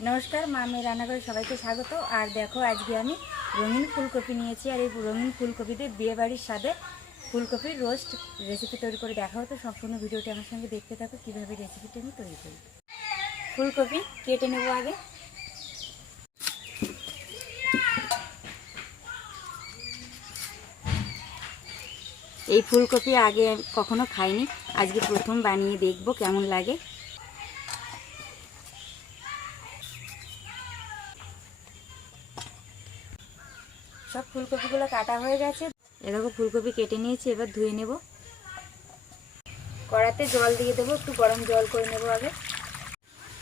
नमस्कार मामी रान्नाघरे सबाइके स्वागत। और देखो आज के आमी रंगीन फुलकपि निয়েছি और এই रंगीन फुलकपिते বিয়ে বাড়ির স্বাদে ফুলকপির রোস্ট রেসিপি তৈরি করে দেখাবো। তো সম্পূর্ণ ভিডিওটি আমার সঙ্গে দেখতে থাকো কিভাবে রেসিপিটা আমি তৈরি করি। ফুলকপি কেটে নেব আগে। এই ফুলকপি আগে কখনো খাইনি, আজকে প্রথম বানিয়ে দেখব কেমন লাগে। सब फुलकपिगुलो काटा हो गेছে। এই দেখো ফুলকপি কেটে নিয়েছি, এবার ধুয়ে নেব। কড়াতে জল দিয়ে দেব, একটু গরম জল করে নেব। আগে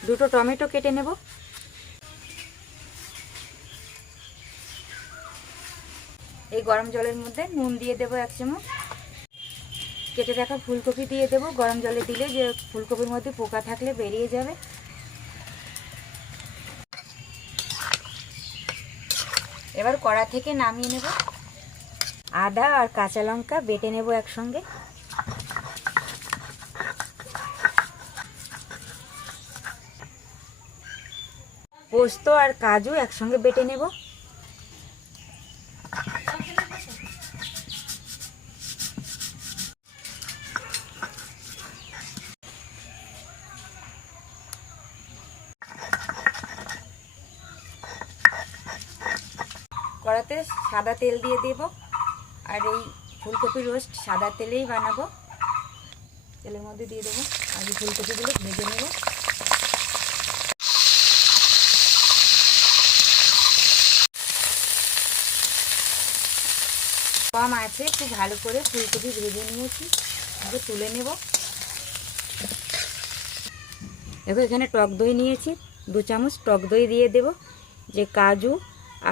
দুটো টমেটো কেটে নেব। এই গরম জলের মধ্যে নুন দিয়ে দেব 1 চামচ। কেটে রাখা ফুলকপি দিয়ে দেব। গরম জলে দিলে যে ফুলকপির মধ্যে পোকা থাকলে বেরিয়ে যাবে। এবার কড়া থেকে নামিয়ে নেব। আদা আর কাঁচা লঙ্কা বেটে নেব একসঙ্গে। পোস্ত আর কাজু একসঙ্গে বেটে নেব। কড়াতে সাদা তেল দিয়ে দেব। আর এই ফুলকপি রোস্ট সাদা তেলেই বানাবো। তেলের মধ্যে দিয়ে দেবো আর এই ফুলকপিগুলো ভেজে নেব। কম আছে, খুব ভালো করে ফুলকপি ভেজে নিয়েছি। আগে তুলে নেব। দেখো এখানে টক দই নিয়েছি, 2 চামচ টক দই দিয়ে দেব। যে কাজু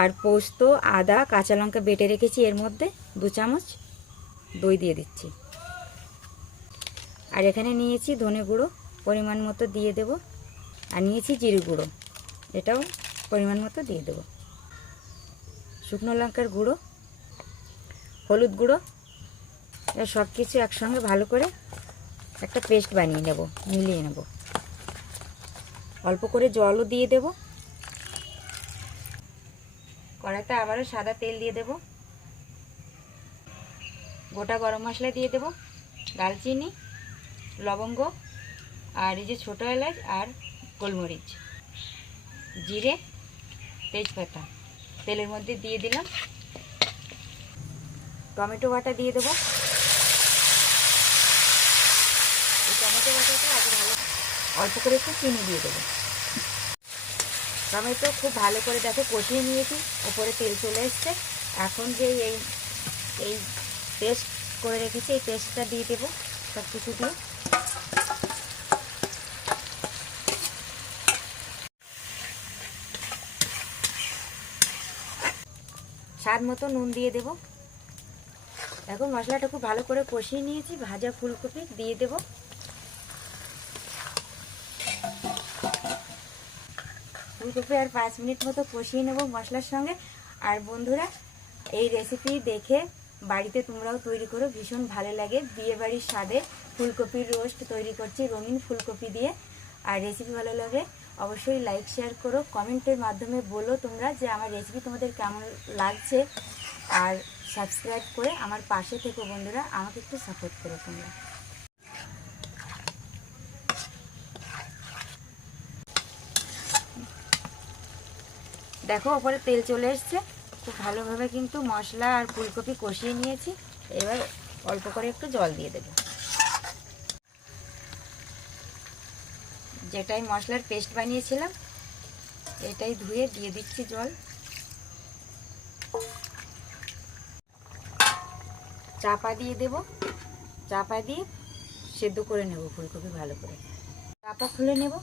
আর পোস্ত আদা কাঁচা লঙ্কা বেটে রেখেছি এর মধ্যে 2 চামচ দই দিয়ে দিচ্ছি। আর এখানে নিয়েছি ধনে গুঁড়ো পরিমাণ মতো দিয়ে দেব। আর নিয়েছি জিরে গুঁড়ো, এটাও পরিমাণ মতো দিয়ে দেব। শুকনো লঙ্কার গুঁড়ো, হলুদ গুঁড়ো, এর সব কিছু একসঙ্গে ভালো করে একটা পেস্ট বানিয়ে নেব, মিলিয়ে নেব। অল্প করে জলও দিয়ে দেব। কড়াইতে আবারও সাদা তেল দিয়ে দেব। গোটা গরম মশলা দিয়ে দেব, দারচিনি, লবঙ্গ আর এই যে ছোটো এলাচ আর গোলমরিচ, জিরে, তেজপাতা তেলের মধ্যে দিয়ে দিলাম। টমেটো বাটা দিয়ে দেব। এই টমেটো বাটাটা আগে ভালো অল্প করে একটু চিনি দিয়ে দেবো। টমেটো খুব ভালো করে দেখো কষিয়ে নিয়েছি, উপরে তেল চলে এসছে। এখন যে এই পেস্ট করে রেখেছি এই পেস্টটা দিয়ে দেবো সব কিছু দিয়ে। স্বাদ মতো নুন দিয়ে দেব। দেখো মশলাটা খুব ভালো করে কষিয়ে নিয়েছি। ভাজা ফুলকপি দিয়ে দেব। ফুলকপি আর 5 মিনিট মতো কষিয়ে নেব মশলার সঙ্গে। আর বন্ধুরা এই রেসিপি দেখে বাড়িতে তোমরাও তৈরি করো, ভীষণ ভালো লাগে। বিয়ে বাড়ির স্বাদে ফুলকপির রোস্ট তৈরি করছি রঙিন ফুলকপি দিয়ে। আর রেসিপি ভালো লাগে অবশ্যই লাইক শেয়ার করো, কমেন্টের মাধ্যমে বলো তোমরা যে আমার রেসিপি তোমাদের কেমন লাগছে। আর সাবস্ক্রাইব করে আমার পাশে থেকো বন্ধুরা, আমাকে একটু সাপোর্ট করো তোমরা। দেখো ওপরে তেল চলে এসছে। খুব ভালোভাবে কিন্তু মশলা আর ফুলকপি কষিয়ে নিয়েছি। এবার অল্প করে একটু জল দিয়ে দেব। যেটাই মশলার পেস্ট বানিয়েছিলাম এটাই ধুয়ে দিয়ে দিচ্ছি জল। চাপা দিয়ে দেব। চাপা দিয়ে সেদ্ধ করে নেব ফুলকপি ভালো করে। চাপা খুলে নেব।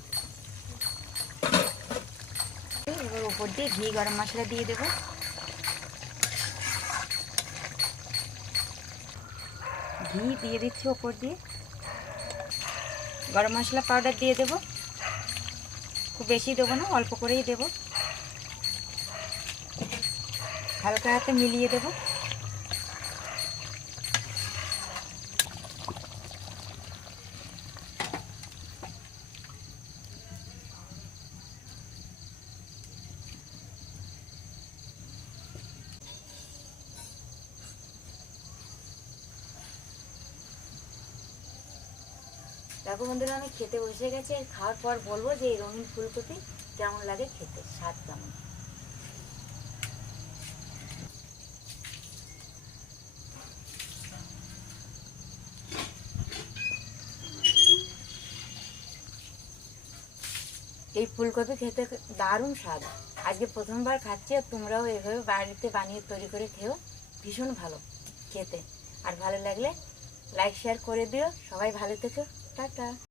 এবার উপর দিয়ে ঘি গরম মশলা দিয়ে দেব। ঘি দিয়ে দিচ্ছি ওপর দিয়ে। গরম মশলা পাউডার দিয়ে দেব। খুব বেশি দেবো না, অল্প করেই দেব। হালকা হাতে মিলিয়ে দেব। দেখো বন্ধুরা, আমি খেতে বসে গেছি, আর খাওয়ার পর বলবো যে এই রঙিন ফুলকপি কেমন লাগে খেতে, স্বাদ কেমন। এই ফুলকপি খেতে দারুণ স্বাদ। আজকে প্রথমবার খাচ্ছি, আর তোমরাও এভাবে বাড়িতে বানিয়ে তৈরি করে খেও, ভীষণ ভালো খেতে। আর ভালো লাগলে লাইক শেয়ার করে দিও। সবাই ভালো থেকো, টাটা।